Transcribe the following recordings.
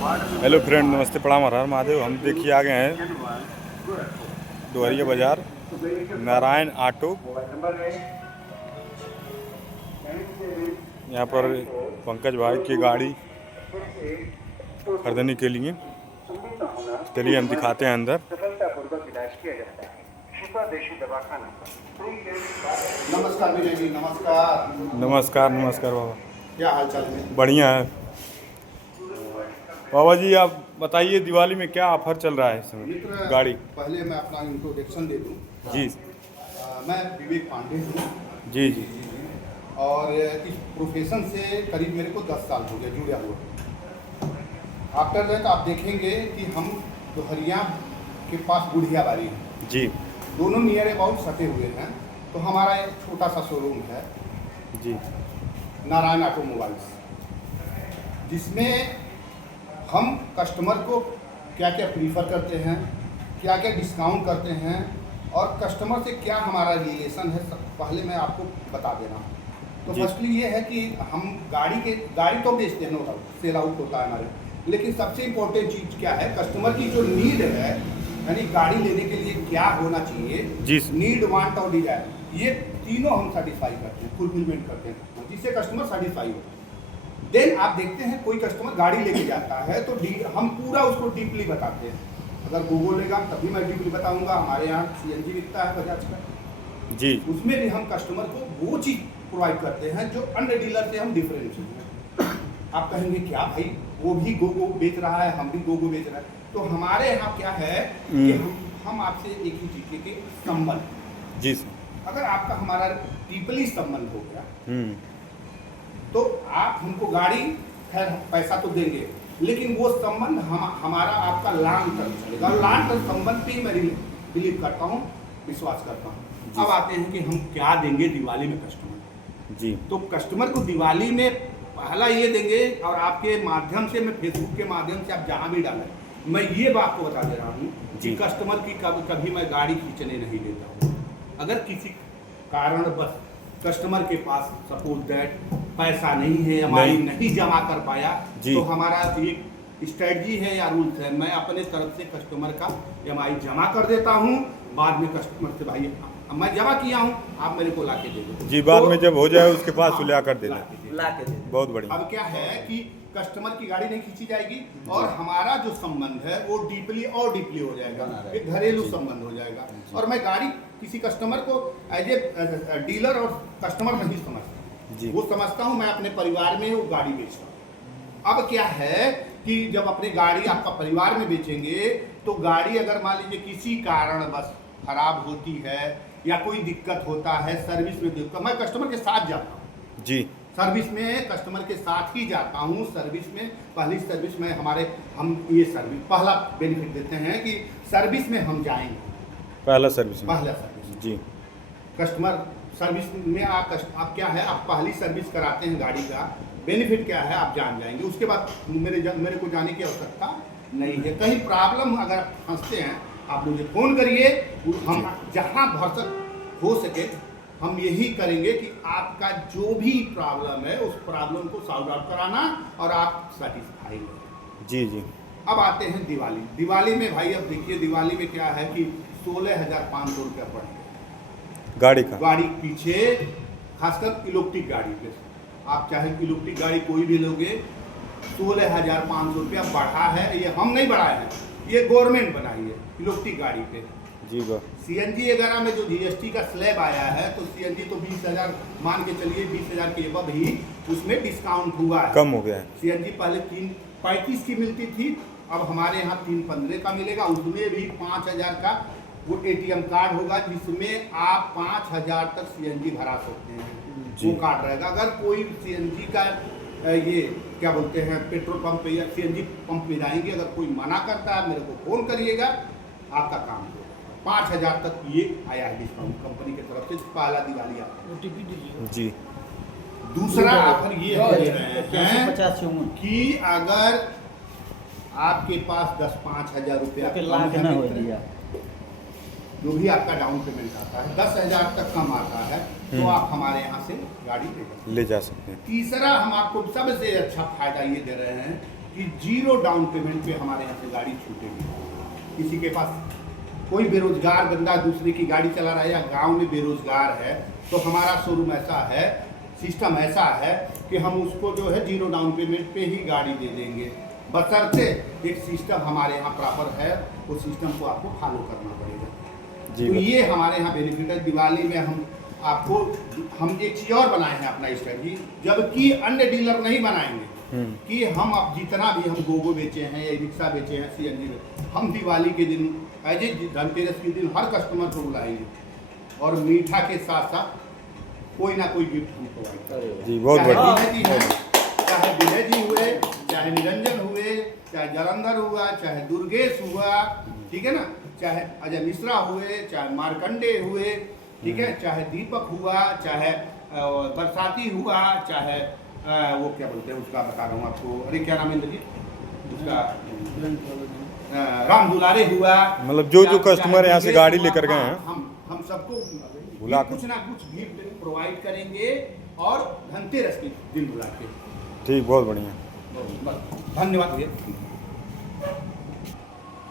Hello friend, नमस्ते, प्रणाम, हर हर महादेव। हम देखिए आ गए हैं दोहरिया बाज़ार, नारायण ऑटो। यहाँ पर पंकज भाई की गाड़ी खरीदने के लिए। चलिए हम दिखाते हैं अंदर। नमस्कार विजय जी, नमस्कार। नमस्कार नमस्कार बाबा। क्या हाल चाल है? बढ़िया है बाबा जी। आप बताइए, दिवाली में क्या ऑफर चल रहा है इस समय मित्र, गाड़ी? पहले मैं अपना इंट्रोडक्शन दे दूं। जी मैं विवेक पांडे हूँ। जी जी। और इस प्रोफेशन से करीब मेरे को 10 साल हो गया जुड़ा हुआ। आफ्टर दैट आप देखेंगे कि हम दोहरिया के पास बुढ़िया बारी हैं, जी दोनों नियर अबाउट सटे हुए हैं। तो हमारा एक छोटा सा शोरूम है जी नारायण ऑटोमोबाइल्स, जिसमें हम कस्टमर को क्या क्या प्रीफर करते हैं, क्या क्या डिस्काउंट करते हैं और कस्टमर से क्या हमारा रिलेशन है, सब पहले मैं आपको बता दे रहा हूँ। तो जी। फर्स्टली ये है कि हम गाड़ी तो बेचते हैं, नो डाउट, सेल आउट होता है हमारे, लेकिन सबसे इम्पोर्टेंट चीज़ क्या है, कस्टमर की जो नीड है, यानी गाड़ी लेने के लिए क्या होना चाहिए, जी नीड, वांट और डिजायर, ये तीनों हम सेटिस्फाई करते हैं, फुलफिलमेंट करते हैं, जिससे कस्टमर सेटिस्फाई होता है। देन आप देखते हैं कोई कस्टमर गाड़ी लेके जाता है तो हम पूरा उसको डीपली बताते हैं। अगर गोगो लेगा तभी मैं डीपली बताऊंगा। हमारे यहाँ सीएनजी बिकता है बजाज का, जी उसमें भी हम कस्टमर को वो चीज़ प्रोवाइड करते हैं जो अन्य डीलर से हम डिफरेंशिएट हैं। आप कहेंगे क्या भाई, वो भी गोगो बेच रहा है, हम भी गोगो बेच रहे हैं। तो हमारे यहाँ क्या है कि हम आपसे एक ही चीज़ के संबंध, जी सर। अगर आपका हमारा डीपली संबंध हो गया तो आप हमको गाड़ी, खैर पैसा तो देंगे, लेकिन वो संबंध हमारा आपका लॉन्ग टर्म चलेगा। और लॉन्ग टर्म संबंध पे ही मैं बिलीव करता हूँ, विश्वास करता हूँ। अब आते हैं कि हम क्या देंगे दिवाली में कस्टमर जी। तो कस्टमर को दिवाली में पहला ये देंगे, और आपके माध्यम से, मैं फेसबुक के माध्यम से आप जहाँ भी डालें, मैं ये बात को बता दे रहा हूँ कि कस्टमर की कभी मैं गाड़ी खींचने नहीं देता हूँ। अगर किसी कारण बस कस्टमर के पास सपोज दैट पैसा नहीं है, EMI नहीं जमा कर पाया, तो हमारा एक स्ट्रेटजी है या रूल्स है, मैं अपने तरफ से कस्टमर का EMI जमा कर देता हूँ। बाद में कस्टमर से, भाई मैं जमा किया हूँ, आप मेरे को लाके दे दो जी। बाद में जब हो जाए उसके पास ला कर दे दें। बहुत बढ़िया। अब क्या है कि कस्टमर की गाड़ी नहीं खींची जाएगी और हमारा जो संबंध है वो डीपली हो जाएगा, एक घरेलू संबंध हो जाएगा। और मैं गाड़ी किसी कस्टमर को एज ए डीलर और कस्टमर नहीं समझता, वो समझता हूँ मैं अपने परिवार में वो गाड़ी बेच रहा हूँ। अब क्या है कि जब अपनी गाड़ी आपका परिवार में बेचेंगे तो गाड़ी अगर मान लीजिए किसी कारण बस खराब होती है या कोई दिक्कत होता है, सर्विस में दिक्कत, मैं कस्टमर के साथ जाता हूँ जी। सर्विस में कस्टमर के साथ ही जाता हूँ। सर्विस में पहली सर्विस में हम ये सर्विस पहला बेनिफिट देते हैं कि सर्विस में हम जाएंगे, पहला सर्विस जी। कस्टमर सर्विस में आप क्या है, आप पहली सर्विस कराते हैं गाड़ी का, बेनिफिट क्या है आप जान जाएंगे। उसके बाद मेरे को जाने की आवश्यकता नहीं है। कहीं प्रॉब्लम अगर फंसते हैं आप मुझे फ़ोन करिए, हम जहाँ भरसक हो सके हम यही करेंगे कि आपका जो भी प्रॉब्लम है उस प्रॉब्लम को सॉल्व आउट कराना और आप सेटिस्फाई हो जी जी। अब आते हैं दिवाली में भाई, अब देखिए दिवाली में क्या है कि 16,500 रुपया पड़ गया गाड़ी पीछे, खासकर इलेक्ट्रिक गाड़ी पे। आप चाहे इलेक्ट्रिक गाड़ी कोई भी लोगे, 16,500 रुपया बढ़ा है। ये हम नहीं बढ़ाए हैं, ये गवर्नमेंट बनाई है इलेक्ट्रिक गाड़ी पे जी। सीएनजी वगैरह में जो जीएसटी का स्लैब आया है तो सीएनजी तो 20,000 मान के चलिए, 20,000 के एबव ही उसमें डिस्काउंट हुआ है, कम हो गया है। सीएनजी पहले 335 की मिलती थी, अब हमारे यहाँ 315 का मिलेगा। उसमें भी 5,000 का वो एटीएम कार्ड होगा जिसमें आप 5,000 तक सीएनजी भरा सकते हैं, वो कार्ड रहेगा। अगर कोई सीएनजी का ये क्या बोलते हैं पेट्रोल पंप पे या सीएनजी पंप पे जाएंगे, अगर कोई मना करता है मेरे को फ़ोन करिएगा, आपका काम होगा। 5,000 तक ये आया है डिस्काउंट कंपनी की तरफ से, पहला दिवाली आपको जी। दूसरा ऑफर ये दे रहे हैं कि अगर आपके पास 10-5,000 रुपया जो भी आपका डाउन पेमेंट आता है, 10,000 तक कम आता है, तो आप हमारे यहाँ से गाड़ी ले जा सकते हैं। तीसरा हम आपको सबसे अच्छा फायदा ये दे रहे हैं कि 0 डाउन पेमेंट पे हमारे यहाँ से गाड़ी छूटेगी। किसी के पास कोई बेरोजगार बंदा दूसरे की गाड़ी चला रहा है या गांव में बेरोजगार है, तो हमारा शोरूम ऐसा है, सिस्टम ऐसा है कि हम उसको जो है 0 डाउन पेमेंट पे ही गाड़ी दे देंगे, बशर्ते एक सिस्टम हमारे यहाँ प्रॉपर है, उस सिस्टम को आपको फॉलो करना पड़ेगा। तो ये हमारे यहाँ बेनिफिट है। दिवाली में हम एक चीज़ और बनाए हैं अपना स्ट्रेटजी, जबकि अन्य डीलर नहीं बनाएंगे कि हम अब जितना भी हम गोगो बेचे हैं या रिक्शा बेचे हैं, CNG में, हम दिवाली के दिन एज ए धनतेरस के दिन हर कस्टमर को बुलाएंगे और मीठा के साथ साथ कोई ना कोई गिफ्ट हम प्रोवाइड करेंगे। जी बहुत बढ़िया। चाहे विजय जी हुए, चाहे निरंजन हुए, चाहे जलंधर हुआ, चाहे दुर्गेश हुआ, ठीक है ना, चाहे अजय मिश्रा हुए, चाहे मार्कंडे हुए, ठीक है, चाहे दीपक हुआ, चाहे बरसाती हुआ, चाहे वो क्या बोलते हैं उसका बता रहा हूँ आपको, अरे क्या नाम है इंद्र जी उसका, राम दुलारे हुआ, मतलब जो कस्टमर यहाँ से गाड़ी लेकर गए हैं हम सबको बुला कुछ ना कुछ गिफ्ट प्रोवाइड करेंगे और धनतेरस के दिन बुला के। ठीक, बहुत बढ़िया, धन्यवाद भैया।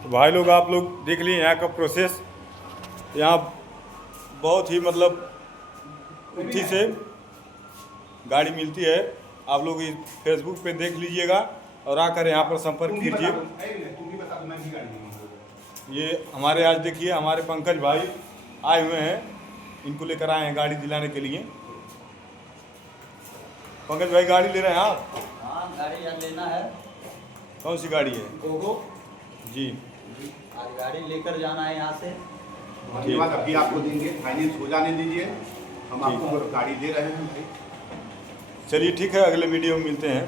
तो भाई लोग आप लोग देख लिए यहाँ का प्रोसेस। यहाँ बहुत ही मतलब अच्छी से गाड़ी मिलती है। आप लोग इस फेसबुक पे देख लीजिएगा और आकर यहाँ पर संपर्क कीजिए। ये हमारे आज देखिए हमारे पंकज भाई आए हुए हैं, इनको लेकर आए हैं गाड़ी दिलाने के लिए। पंकज भाई गाड़ी ले रहे हैं आप? हाँ, गाड़ी यार लेना है। कौन सी गाड़ी है? गोगो जी, आज गाड़ी लेकर जाना है यहाँ से। धन्यवाद। अभी आपको देंगे, फाइनेंस हो जाने दीजिए, हम आपको गाड़ी दे रहे हैं भाई। चलिए ठीक है, अगले वीडियो में मिलते हैं।